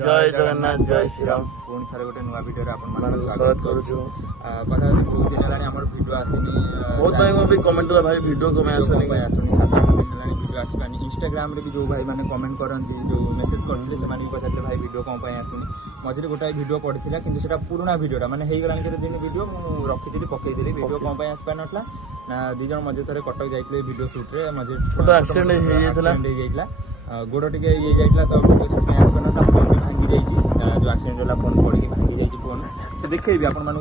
जय जगन्नाथ जय श्री राम पुणी थे गोटे नुआ भिडियो आप स्वागत करूँ कथा बहुत दिन है भिडियो आसनी बहुत भाई भी कमेंट भाई भिडियो को आसनी 7-8 दिन है भिडियो आसपानी इंस्टाग्राम रे भी जो भाई मैंने कमेंट करती जो मेसेज करते से पचारे भाई भिडियो कौन आसुनी मझे गोटाए भिडियो पड़ता कि पुराना भिडियोटा मैंने हो गलानी केते दिन भिडियो रखी पकईदी भिडियो कौन आसपार ना ना दी जन मझे थे कटक जाइए भिडियो सुट रे मझे छोट एक्सीडेंट गोड़ टे ये जाइला तो भिडियो से आसपार ना फोन भी भांगी जाइए जो एक्सीडेंट वाला फोन पड़ी भांगी जाइए फोन से देखी आपण मानू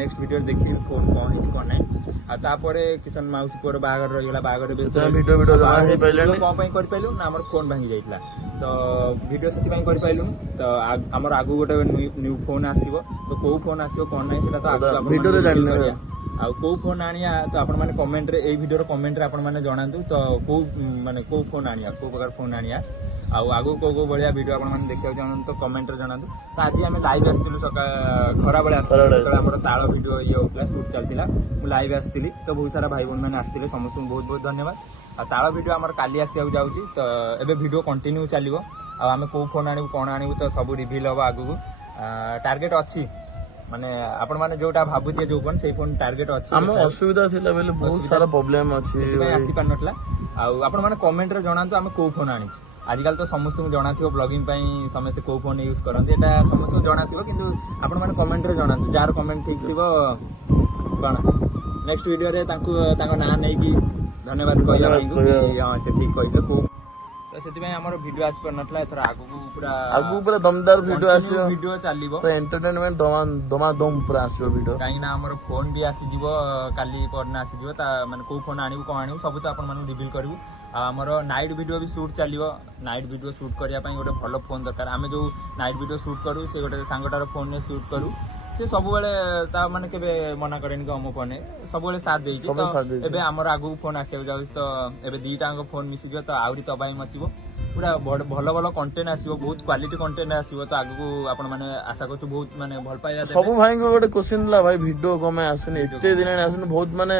नेक्स्ट वीडियो देखी फोन कौन है कौन नहीं आपर किसान मौसी पुअर बाहर रहीगला बाहर कौन कर ना आम फोन भांगी जाइला तो भिडियो से करपाइलु तो आमर आगु गोटे न्यू फोन आसो तो कौ फोन आसो कौन ना से कौ फोन आनिया तो आपण माने कमेंट रे ए वीडियो रो कमेंट रे आपण माने जणांतु तो कौ माने कौ फोन आनिया कौ प्रकार फोन आनिया आगु को बढ़िया वीडियो आपण माने देखियो जानन तो कमेंट रे जणांतु तो आज हम लाइव आस्तिलु सका खरा बेले आस्तिलु तो हमर ताळ वीडियो ये होतला शूट चलतिला मु लाइव आस्तिली तो बहुत सारा भाई बहन माने आस्तिले समस्त बहुत बहुत धन्यवाद आ ताळ वीडियो हमर काली आसिया जाउची तो एबे वीडियो कंटिन्यू चलिवो आ हम कौ फोन आनिबु कोन आनिबु तो सब रिवील हो आगु टारगेट अछि माने आपण माने जोटा भाबुचे जो फोन से फोन टारगेट अछि हम असुविधा थिला बेले बहुत सारा प्रॉब्लम अछि से आसी पार नथला आ आपण माने कमेंट रे जणांतु हम को फोन आनी आजकल तो समस्त को जणा थियो ब्लॉगिंग पई समस्त को फोन यूज करन एटा समस्त को जणा थियो किंतु आपण माने कमेंट रे जणांतु जार कमेंट ठीक थिबो कोन नेक्स्ट वीडियो रे तांको ना नै की धन्यवाद कहया भाई को हां से ठीक कहले को तो सेति पई हमर वीडियो आसी पर नथला एथरा आगु पूरा दमदार वीडियो आसीयो वीडियो चलिबो तो एंटरटेनमेंट दम पूरा आसीयो वीडियो काई ना हमर फोन भी आसी जीवो काली परना आसी जीवो ता माने को फोन आनिबो कोन आनिबो सब तो आपण माने रिवील करबो आमर नाइट वीडियो भी शूट चलिबो नाइट वीडियो शूट करिया पई गोटे भलो फोन दरकार आमे जो नाइट वीडियो शूट करू से गोटे सांगटार फोन ने शूट करू से सब बेले ता माने केबे मना करेन के हम फोन सब बेले साथ देई तो एबे हमर आगु फोन आसे जाउ तो एबे दीटांग फोन मिसी जो तो आउरी तबाई मचिबो पूरा भलो भलो कंटेंट आसीबो बहुत क्वालिटी कंटेंट आसीबो तो आगु आपण माने आशा करछु बहुत माने भल पाइया देबे सब भाई को गोटे क्वेश्चन ला भाई वीडियो को मैं आसुनी एते दिन आसुनी बहुत माने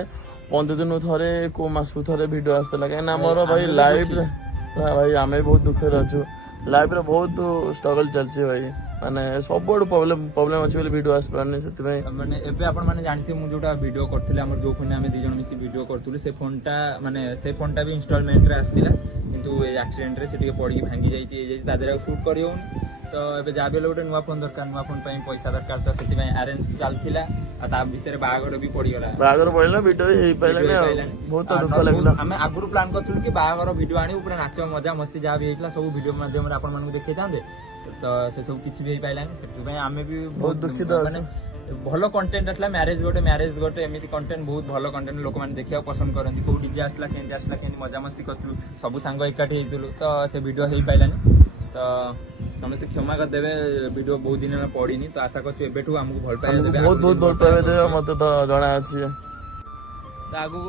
15 दिन थरे को मासु थरे वीडियो आस्तला काहे ना हमर भाई लाइव रे भाई आमे बहुत दुख रे अछु लाइव रे बहुत स्ट्रगल चलछि भाई माने सब बड़ प्रॉब्लम अछि बोले वीडियो आस पारने सेति भाई माने एबे आपण माने जानथि मु जोटा वीडियो करथिले हमर जो फोन आमे दी जण मिसी वीडियो करथुले से फोनटा माने से फोनटा भी इंस्टॉलमेंट रे आस्तिला किंतु ए एक्सीडेंट रे सेटिके पड़ी भांगी जाईची ए ता देरा शूट करियो तो एबे जाबे गोटे नुवा फोन दरकार नुवा फोन पई पैसा दरकार तो सेति पई अरेंज चालथिला आ ता भीतर बाहागर भी पड़ी गला बाहागर पड़िला वीडियो हेई पाइला बहुत दुख लागला हमें आगुरु प्लान करथुल कि बाहागर वीडियो आनी ऊपर नाच मजा मस्ती जा भी हेतला सब वीडियो माध्यम रे आपण मानू देखै तांदे तो से सब किछि भी हेई पाइलानी सेति पई आमे भी बहुत दुखित माने भलो कंटेंट आसला मैरेज गोटे एमिति कंटेंट बहुत भलो कंटेंट लोक माने देखिया पसंद करंती को डीजे आसला केंती मजा मस्ती करथुलु सब सांग एकाठी हेतुलु तो से वीडियो हेई पाइलानी तो समस्त क्षमा कर देबे वीडियो बहुत दिन में पड़ीनी तो आशा करछु एबेठू हमकु भल पाइया देबे बहुत बहुत भल पाइया देबे मते तो जणा अछि तो आगु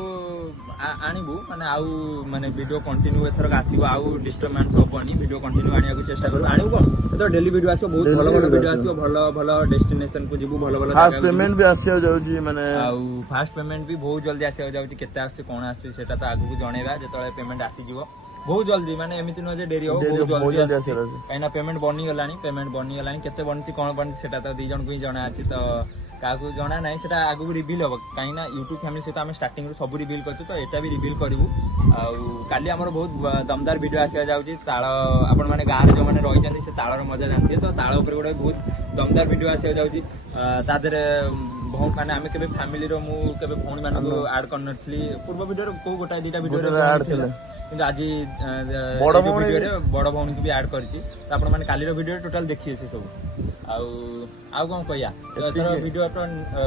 आनिबु माने आउ माने वीडियो कंटिन्यू एथरक आसीबो आउ डिस्टर्बेंस होबनी वीडियो कंटिन्यू आनिया को चेष्टा करू आनिबु कोन तो डेली वीडियो आसीबो बहुत भलो भलो वीडियो आसीबो भलो भलो डेस्टिनेशन को जिबु भलो भलो फास्ट पेमेंट भी आसीयो जाउची माने आउ फास्ट पेमेंट भी बहुत जल्दी आसीयो जाउची केते आसी कोन आसी सेटा तो आगु जणेबा जेतळे पेमेंट आसी जिवो बहुत जल्दी माने एमिति न जे डेरी हो बहुत जल्दी आसी काइना पेमेंट बनी गलानी केते बनची कोन बनची सेटा तो दी जण को ही जणा अछि तो काकू जणा नाही सेटा आगु रिवील हो काइना YouTube फैमिली से तो हम स्टार्टिंग रो सब रिवील करछु तो एटा भी रिवील करबु आ काली हमर बहुत दमदार वीडियो आसी जाउची ताळ आपण माने गार जो माने रहि जंदी से ताळ रो मजा जानथि तो ताळ ऊपर गोटे बहुत दमदार वीडियो आसी जाउची ता देरे बहुत माने आमे केबे फैमिली रो मु केबे फोन माने को ऐड करनथली पूर्व वीडियो रो को गोटा दीटा वीडियो रे ऐड थिला किंतु आज बड़ वीडियो रे बड़ भौणी को भी ऐड करछि तो आपण माने काली रो वीडियो टोटल देखिए से सब आउ कोन कहिया तो एथर वीडियो तो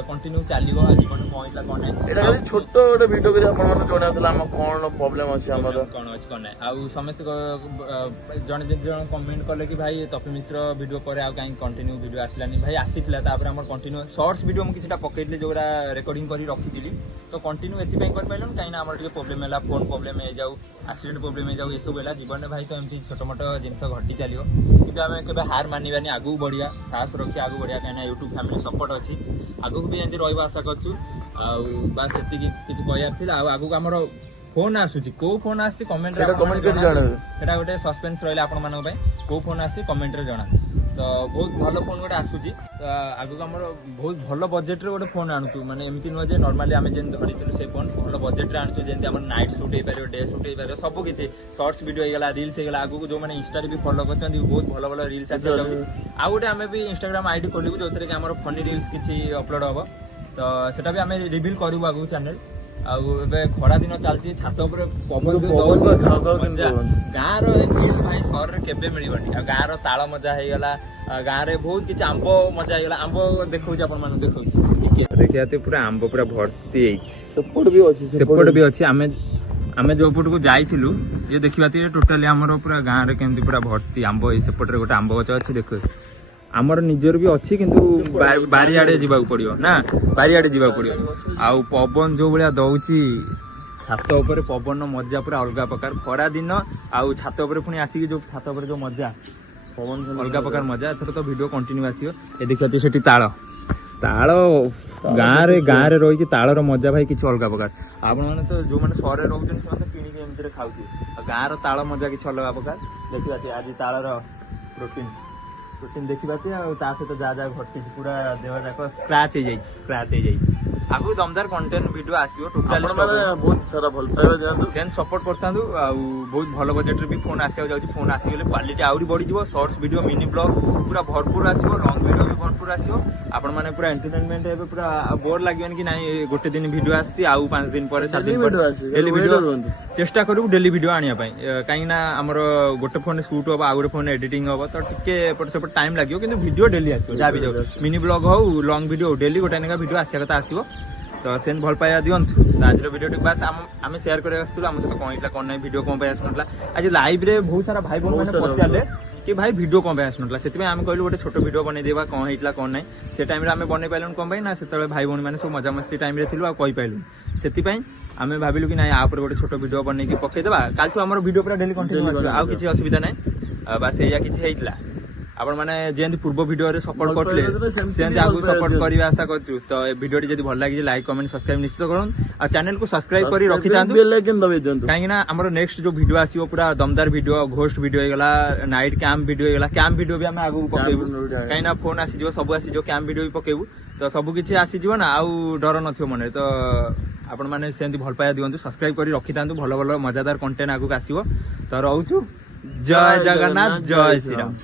कंटिन्यू चलिबो जीवन पहुंचला कोने एटा खाली छोटो गोटे वीडियो करी आपण माने जणातला हम कोन प्रॉब्लम अछि हमर कोन अछि कोन आउ समस्त जण जण कमेंट करले कि भाई तपी मिश्र वीडियो करे आ काई कंटिन्यू वीडियो आसलानी भाई आसीतला तापर हमर कंटिन्यू शॉर्ट्स वीडियो हम किछटा पकैले जोरा रेकॉर्डिंग करी रखिदिली तो कंटिन्यू एथि पई कर पाइलन काई ना हमर के प्रॉब्लम हैला फोन प्रॉब्लम हे जाउ एक्सीडेंट प्रॉब्लम हे जाउ एसो बेला जीवन में भाई तो एमती छोटो मोटो जिंस घटी चलियो किंतु आमे केबे हार मानिबानी आगु बढ़िया साहस रखी आगु बढ़िया काई ना YouTube फैमिली सपोर्ट अछि आगु भी एंती रहबा आशा करछु आ बस एति किछ कहया थिला आ आगु हमर फोन आसुची को फोन आसी कमेंट रे कमेंट कर जानो एटा गोटे सस्पेंस रहला आपण मानक पई को फोन आसी कमेंट रे जणा तो बहुत भल फोन गोटे आसूची तो आगक आम बहुत भल बजेट रे गोटे फोन आणुचु माने एमती नुह जे नॉर्मली आम जेन धरिथिलु से फोन भल बजेट रे आणुचु जेंति हमर नाइट शूट हे पारियो डे शूट हे पारियो सब किछि शॉर्ट्स वीडियो हे गला रील्स हे गला आगक जो माने इंस्टा रे भी फॉलो करछन्ती बहुत भल भल रील्स आछि आ गोटे आमे भी इंस्टाग्राम आईडी खोलिबु जोथरे कि हमर फनी रील्स किछि अपलोड हबो तो सेटा भी आमे रिवील करिबु आगक चैनल आउ एबे खरा दिन चलछि छात ऊपर पवन गाँ रो फील भाई सहर रे केबे मिलिबनी आ गाँ रो ताଳ मजा हे गला गाँ रे बहुत किछि आंबो मजा हे गला आंबो देखौ जे अपन माने देखौ देखियाते पूरा आंबो पूरा भर्ती हे सेपट भी अछि आमे जो पट को जाइथिलु ये देखिबाती टोटली हमर पूरा गाँ रे केमती पूरा भर्ती आंबो ए सेपट रे गोटे आंबो गछ अछि देखो आमर निजर भी अच्छी किंतु बारी आड़े जीवा पड़ियो ना बारी आड़े जीवा पड़ियो आउ पवन जो भाया दउची छात ऊपर पवन मजा पूरा अलग प्रकार खरा दिन आउ छात ऊपर पुणी आसिक जो छात ऊपर जो मजा पवन अलग प्रकार मजा एथर तो वीडियो कंटिन्यू आसियो ए देखते सेठी ताଳ गाँ रे रही ताళर मजा भाई किसी अलग प्रकार आपण मैंने तो जो मैंने सहर में रोचन से किणिक एमती खाऊ गाँ रो ताଳ मजा किसी अलग प्रकार देखिए आज ताళर प्रोटीन देखा सहित जहाँ जहाँ घटी पूरा देह जाक स्क्रैच हो जाए आगु दमदार कंटेंट वीडियो आसियो टोटली बहुत सारा भल पाइबा दियंतु सेन सपोर्ट करथांदु आ बहुत भल बजेट रे भी फोन आसियो जाउची फोन आसी गेले क्वालिटी आउरी बढ़ी जिवो शॉर्ट्स वीडियो मिनी ब्लॉग पूरा भरपूर आसियो लॉन्ग वीडियो भी भरपूर आसियो आपण माने पूरा एंटरटेनमेंट हेबे पूरा बोर लागियन कि नाही गोटे दिन वीडियो आसी आउ 5 दिन पर 7 दिन पर डेली वीडियो चेष्टा करू डेली वीडियो आनिया पई काई ना हमर गोटे फोन शूट होबा आ गोटे फोन एडिटिंग होबा तो टिके एपट सेपट टाइम लागियो किंतु वीडियो डेली आसियो जा भी जाउ मिनी ब्लॉग हो लॉन्ग वीडियो डेली गोटे नेका वीडियो आसिया कथा आसियो तो सेन भल पाया दियंतु आज वीडियो टी बस आम शेयर करे आसुलु आम सहित कौन कौन ना वीडियो कौन आसुनला आज लाइव रे बहुत सारा भाई बहन मैंने पचारे कि भाई वीडियो कौन आसुनला से आम कहलु गोटे छोट वीडियो बनै देबा कौन होइतला कौन नै से टाइम रे आमे बनै पाइलुन कौन ना से भाई बहन मैंने सब मजा मस्ती टाइम रे थिलु आ कहि पाइलु सेति आमे भाबिलु कि ना आ ऊपर गोटे छोट वीडियो बनै कि पकै देबा काल तो हमर वीडियो पूरा डेली कंटिन्यू आ किछि असुविधा नै बस एया किछि हेइतला आपण माने जेंति पूर्व वीडियो रे सपोर्ट करले सेंति आगु सपोर्ट करिवा आशा करछु तो ए वीडियो टी जदी भल लागी लाइक कमेंट सब्सक्राइब निश्चित करन आ चैनल को सब्सक्राइब करी रखि तांतु बेल आइकन दबाइ दियंतु काहे ना हमर नेक्स्ट जो वीडियो आसीओ पूरा दमदार वीडियो घोस्ट वीडियो हे गला नाइट कैंप वीडियो हे गला कैंप वीडियो भी हम आगु पकेबु काहे ना फोन आसी जो सब आसी जो कैंप वीडियो भी पकेबु तो सब किछि आसी जीव ना आउ डर नथियो मने तो आपण माने सेंति भल पाया दियंतु सब्सक्राइब करी रखि तांतु भलो भलो मजादार कंटेंट आगु आसीबो तो रहउछु जय जगन्नाथ जय श्री राम।